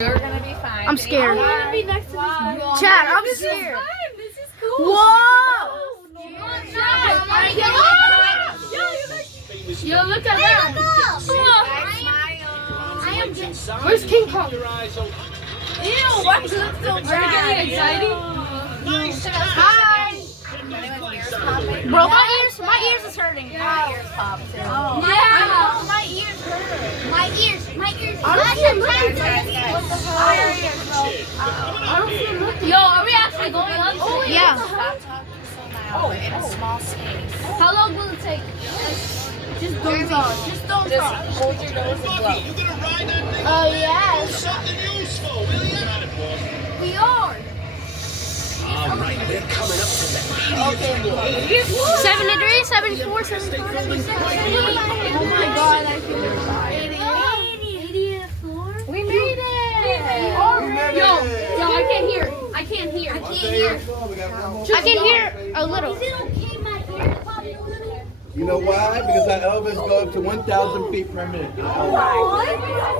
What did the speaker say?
You're gonna be fine. I'm scared. I wanna be next to this. Chad, I'm scared. This is cool. Whoa! Yo, look at that. Where's King Kong? Ew, why does it look so bad? Are you getting excited? Hi. Bro, my ears is hurting. My ears pop too. Yeah. My ears hurt. My ears. I don't feel nothing. I don't feel nothing. Yo, are we actually going up? Oh, Yeah. Stop talking so loud in a small space. How long will it take? Just don't talk. Just don't talk. Hold your nose and blow. Oh yes. We are. All right, we're coming up to that. 73, 74, 75. Oh my god, I feel excited. 80th floor. We made it. Yo, I can't hear. I can't hear. I can hear a little. Is it okay my ears pop a little? You know why? Because our elbows go up to 1,000 feet per minute. What?